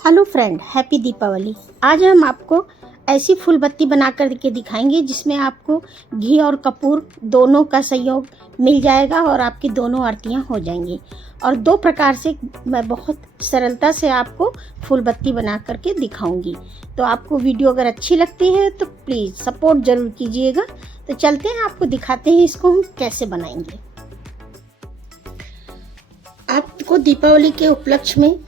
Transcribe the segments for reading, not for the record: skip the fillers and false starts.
Hello friend, happy Deepawali. आज हम आपको ऐसी फूल बत्ती बना कर के दिखाएंगे जिसमें आपको घी और कपूर दोनों का सहयोग मिल जाएगा और आपकी दोनों आरतियां हो जाएंगी। और दो प्रकार से मैं बहुत सरलता से आपको फूल बत्ती बना करके दिखाऊंगी। तो आपको वीडियो अगर अच्छी लगती है तो प्लीज़ सपोर्ट ज़रूर कीजिएगा। तो चलते हैं, आपको दिखाते हैं इसको हम कैसे बनाएंगे। आपको दीपावली के उपलक्ष्य में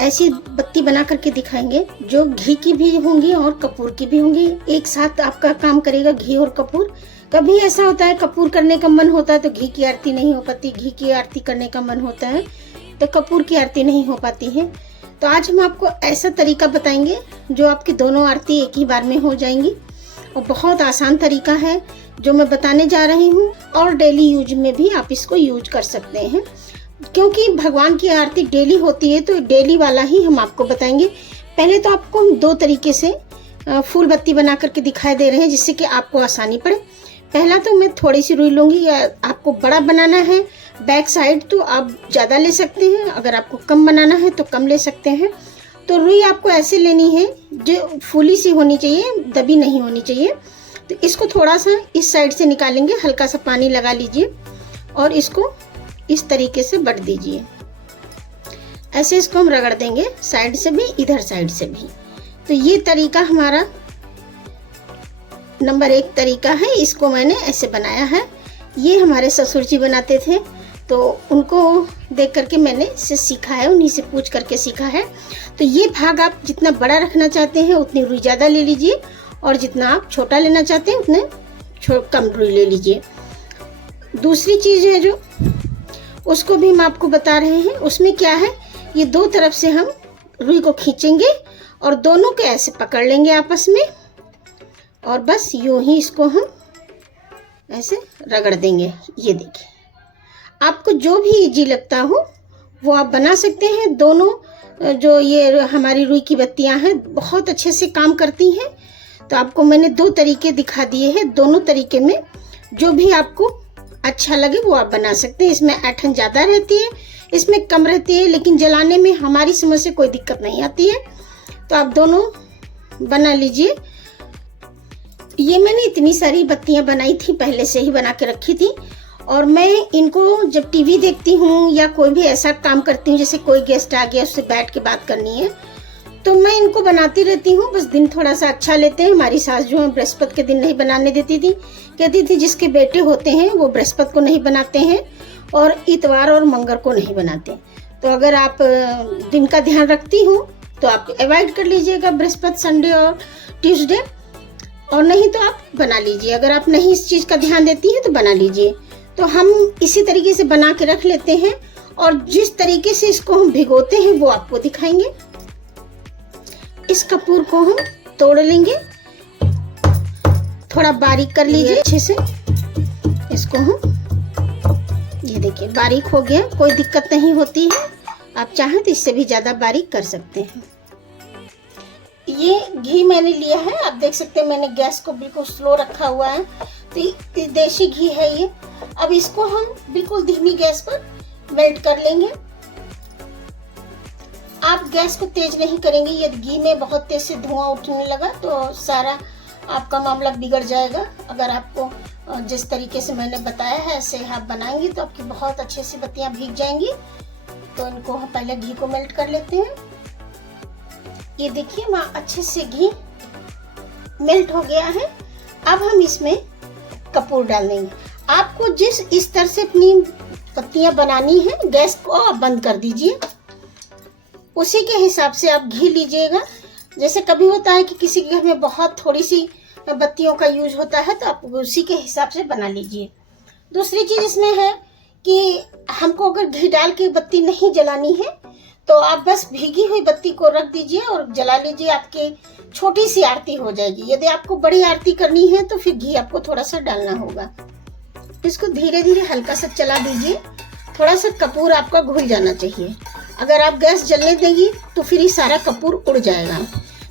ऐसी बत्ती बना करके दिखाएंगे जो घी की भी होंगी और कपूर की भी होंगी। एक साथ आपका काम करेगा घी और कपूर। कभी ऐसा होता है कपूर करने का मन होता है तो घी की आरती नहीं हो पाती, घी की आरती करने का मन होता है तो कपूर की आरती नहीं हो पाती है। तो आज हम आपको ऐसा तरीका बताएंगे जो आपकी दोनों आरती एक ही बार में हो जाएंगी। और बहुत आसान तरीका है जो मैं बताने जा रही हूँ, और डेली यूज में भी आप इसको यूज कर सकते हैं। क्योंकि भगवान की आरती डेली होती है तो डेली वाला ही हम आपको बताएंगे। पहले तो आपको हम दो तरीके से फूल बत्ती बना करके दिखाई दे रहे हैं जिससे कि आपको आसानी पड़े। पहला तो मैं थोड़ी सी रुई लूँगी, या आपको बड़ा बनाना है बैक साइड तो आप ज़्यादा ले सकते हैं, अगर आपको कम बनाना है तो कम ले सकते हैं। तो रुई आपको ऐसे लेनी है जो फूली सी होनी चाहिए, दबी नहीं होनी चाहिए। तो इसको थोड़ा सा इस साइड से निकालेंगे, हल्का सा पानी लगा लीजिए और इसको इस तरीके से बट दीजिए। ऐसे इसको हम रगड़ देंगे, साइड से भी इधर साइड से भी। तो ये तरीका हमारा नंबर 1 तरीका है। इसको मैंने ऐसे बनाया है। ये हमारे ससुर जी बनाते थे तो उनको देख करके मैंने इससे सीखा है, उन्हीं से पूछ करके सीखा है। तो ये भाग आप जितना बड़ा रखना चाहते हैं उतनी रुई ज़्यादा ले लीजिए, और जितना आप छोटा लेना चाहते हैं उतने कम रुई ले लीजिए। दूसरी चीज़ है जो उसको भी हम आपको बता रहे हैं। उसमें क्या है, ये दो तरफ से हम रुई को खींचेंगे और दोनों को ऐसे पकड़ लेंगे आपस में, और बस यूं ही इसको हम ऐसे रगड़ देंगे। ये देखिए, आपको जो भी इजी लगता हो वो आप बना सकते हैं। दोनों जो ये हमारी रुई की बत्तियां हैं बहुत अच्छे से काम करती हैं। तो आपको मैंने दो तरीके दिखा दिए हैं। दोनों तरीके में जो भी आपको अच्छा लगे वो आप बना सकते हैं। इसमें ऐंठन ज़्यादा रहती है, इसमें कम रहती है, लेकिन जलाने में हमारी समझ से कोई दिक्कत नहीं आती है। तो आप दोनों बना लीजिए। ये मैंने इतनी सारी बत्तियां बनाई थी, पहले से ही बना के रखी थी। और मैं इनको जब टीवी देखती हूँ या कोई भी ऐसा काम करती हूँ, जैसे कोई गेस्ट आ गया उससे बैठ के बात करनी है, तो मैं इनको बनाती रहती हूँ। बस दिन थोड़ा सा अच्छा लेते हैं। हमारी सास जो है बृहस्पति के दिन नहीं बनाने देती थी, कहती थी जिसके बेटे होते हैं वो बृहस्पति को नहीं बनाते हैं और इतवार और मंगल को नहीं बनाते। तो अगर आप दिन का ध्यान रखती हो तो आप अवॉइड कर लीजिएगा बृहस्पति, संडे और ट्यूसडे, और नहीं तो आप बना लीजिए। अगर आप नहीं इस चीज़ का ध्यान देती हैं तो बना लीजिए। तो हम इसी तरीके से बना के रख लेते हैं, और जिस तरीके से इसको हम भिगोते हैं वो आपको दिखाएंगे। इस कपूर को हम तोड़ लेंगे, थोड़ा बारीक कर लीजिए अच्छे से। इसको हम, ये देखिए बारीक हो गया, कोई दिक्कत नहीं होती है। आप चाहें तो इससे भी ज़्यादा बारीक कर सकते हैं। ये घी मैंने लिया है, आप देख सकते हैं मैंने गैस को बिल्कुल स्लो रखा हुआ है। तो ये देसी घी है ये। अब इसको हम बिल्कुल धीमी गैस पर मेल्ट कर लेंगे। आप गैस को तेज नहीं करेंगे, यदि घी में बहुत तेज से धुआं उठने लगा तो सारा आपका मामला बिगड़ जाएगा। अगर आपको जिस तरीके से मैंने बताया है ऐसे आप बनाएंगे तो आपकी बहुत अच्छे से बत्तियां भीग जाएंगी। तो इनको हम पहले घी को मेल्ट कर लेते हैं। ये देखिए वहाँ अच्छे से घी मेल्ट हो गया है। अब हम इसमें कपूर डाल देंगे। आपको जिस इस तरह से अपनी बत्तियां बनानी है, गैस को आप बंद कर दीजिए। उसी के हिसाब से आप घी लीजिएगा। जैसे कभी होता है कि किसी के घर में बहुत थोड़ी सी बत्तियों का यूज होता है तो आप उसी के हिसाब से बना लीजिए। दूसरी चीज़ इसमें है कि हमको अगर घी डाल के बत्ती नहीं जलानी है तो आप बस भीगी हुई बत्ती को रख दीजिए और जला लीजिए। आपकी छोटी सी आरती हो जाएगी। यदि आपको बड़ी आरती करनी है तो फिर घी आपको थोड़ा सा डालना होगा। इसको धीरे धीरे हल्का सा चला दीजिए। थोड़ा सा कपूर आपका घुल जाना चाहिए। अगर आप गैस जलने देंगी तो फिर ये सारा कपूर उड़ जाएगा।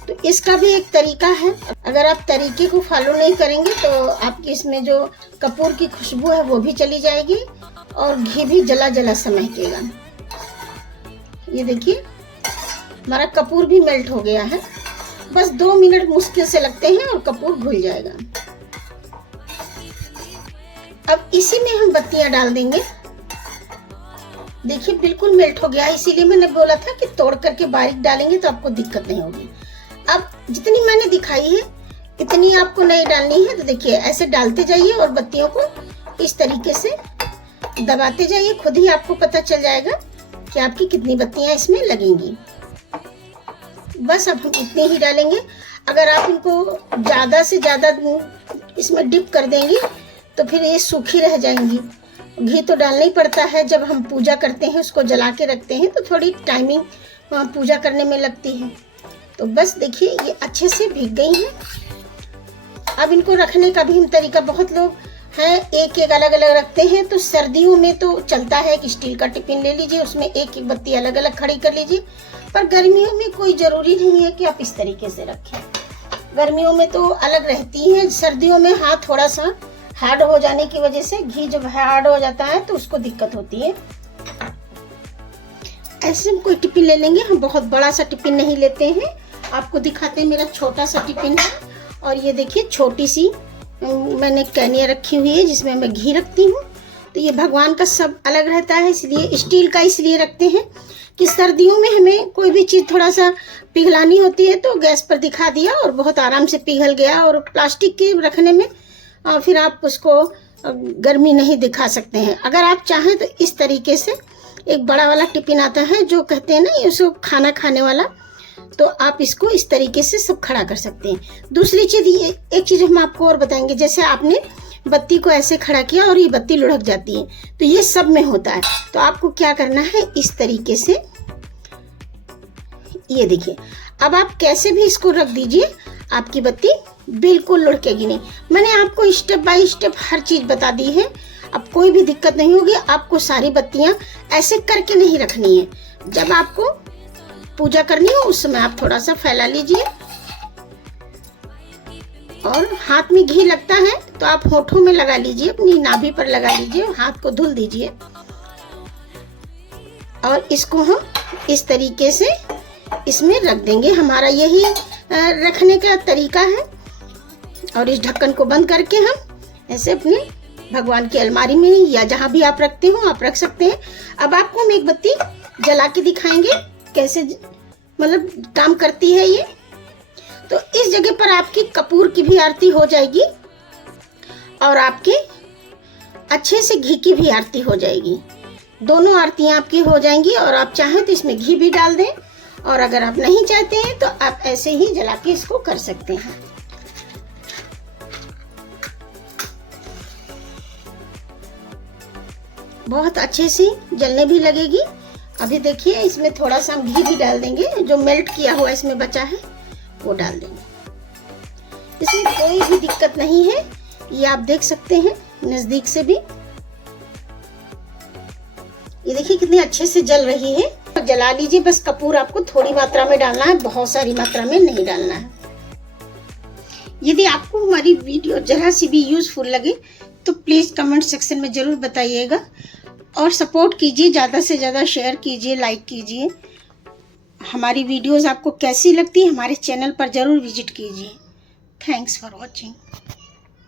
तो इसका भी एक तरीका है। अगर आप तरीके को फॉलो नहीं करेंगे तो आपकी इसमें जो कपूर की खुशबू है वो भी चली जाएगी और घी भी जला जला सा महकेगा। ये देखिए हमारा कपूर भी मेल्ट हो गया है। बस 2 मिनट मुश्किल से लगते हैं और कपूर घुल जाएगा। अब इसी में हम बत्तियां डाल देंगे। देखिए बिल्कुल मेल्ट हो गया, इसीलिए मैंने बोला था कि तोड़ करके बारीक डालेंगे तो आपको दिक्कत नहीं होगी। अब जितनी मैंने दिखाई है इतनी आपको नहीं डालनी है। तो देखिए ऐसे डालते जाइए और बत्तियों को इस तरीके से दबाते जाइए, खुद ही आपको पता चल जाएगा कि आपकी कितनी बत्तियां इसमें लगेंगी। बस अब हम इतने ही डालेंगे। अगर आप इनको ज़्यादा से ज़्यादा इसमें डिप कर देंगी तो फिर ये सूखी रह जाएंगी। घी तो डालना ही पड़ता है, जब हम पूजा करते हैं उसको जला के रखते हैं तो थोड़ी टाइमिंग पूजा करने में लगती है। तो बस देखिए ये अच्छे से भीग गई हैं। अब इनको रखने का भी हम तरीका, बहुत लोग हैं एक एक अलग अलग रखते हैं। तो सर्दियों में तो चलता है कि स्टील का टिफिन ले लीजिए, उसमें एक एक बत्ती अलग अलग खड़ी कर लीजिए। पर गर्मियों में कोई ज़रूरी नहीं है कि आप इस तरीके से रखें। गर्मियों में तो अलग रहती हैं, सर्दियों में हाथ थोड़ा सा हार्ड हो जाने की वजह से, घी जब हार्ड हो जाता है तो उसको दिक्कत होती है। ऐसे हम कोई टिफिन ले लेंगे, हम बहुत बड़ा सा टिफिन नहीं लेते हैं। आपको दिखाते हैं, मेरा छोटा सा टिफिन है और ये देखिए छोटी सी मैंने कैनिया रखी हुई है जिसमें मैं घी रखती हूँ। तो ये भगवान का सब अलग रहता है, इसलिए स्टील का इसलिए रखते हैं कि सर्दियों में हमें कोई भी चीज़ थोड़ा सा पिघलानी होती है तो गैस पर दिखा दिया और बहुत आराम से पिघल गया। और प्लास्टिक के रखने में फिर आप उसको गर्मी नहीं दिखा सकते हैं। अगर आप चाहें तो इस तरीके से एक बड़ा वाला टिफिन आता है जो कहते हैं ना उसको खाना खाने वाला, तो आप इसको इस तरीके से सब खड़ा कर सकते हैं। दूसरी चीज़ ये, एक चीज़ हम आपको और बताएंगे, जैसे आपने बत्ती को ऐसे खड़ा किया और ये बत्ती लुढ़क जाती है, तो ये सब में होता है। तो आपको क्या करना है, इस तरीके से ये देखिए। अब आप कैसे भी इसको रख दीजिए, आपकी बत्ती बिल्कुल लुढ़केगी नहीं। मैंने आपको स्टेप बाय स्टेप हर चीज़ बता दी है, अब कोई भी दिक्कत नहीं होगी। आपको सारी बत्तियां ऐसे करके नहीं रखनी है। जब आपको पूजा करनी हो उस समय आप थोड़ा सा फैला लीजिए और हाथ में घी लगता है तो आप होठों में लगा लीजिए, अपनी नाभि पर लगा लीजिए, हाथ को धुल दीजिए और इसको हम इस तरीके से इसमें रख देंगे। हमारा यही रखने का तरीका है। और इस ढक्कन को बंद करके हम ऐसे अपने भगवान की अलमारी में या जहाँ भी आप रखते हो आप रख सकते हैं। अब आपको हम एक बत्ती जला के दिखाएंगे कैसे मतलब काम करती है ये। तो इस जगह पर आपकी कपूर की भी आरती हो जाएगी और आपके अच्छे से घी की भी आरती हो जाएगी। दोनों आरतियां आपकी हो जाएंगी। और आप चाहें तो इसमें घी भी डाल दें और अगर आप नहीं चाहते हैं तो आप ऐसे ही जला के इसको कर सकते हैं। बहुत अच्छे से जलने भी लगेगी। अभी देखिए इसमें थोड़ा सा हम घी भी डाल देंगे, जो मेल्ट किया हुआ इसमें बचा है वो डाल देंगे। इसमें कोई भी दिक्कत नहीं है, ये आप देख सकते हैं नजदीक से भी। ये देखिए कितने अच्छे से जल रही है। तो जला लीजिए, बस कपूर आपको थोड़ी मात्रा में डालना है, बहुत सारी मात्रा में नहीं डालना है। यदि आपको हमारी वीडियो जरा सी भी यूजफुल लगे तो प्लीज कमेंट सेक्शन में जरूर बताइएगा और सपोर्ट कीजिए, ज़्यादा से ज़्यादा शेयर कीजिए, लाइक कीजिए। हमारी वीडियोस आपको कैसी लगती है हमारे चैनल पर ज़रूर विजिट कीजिए। Thanks for watching.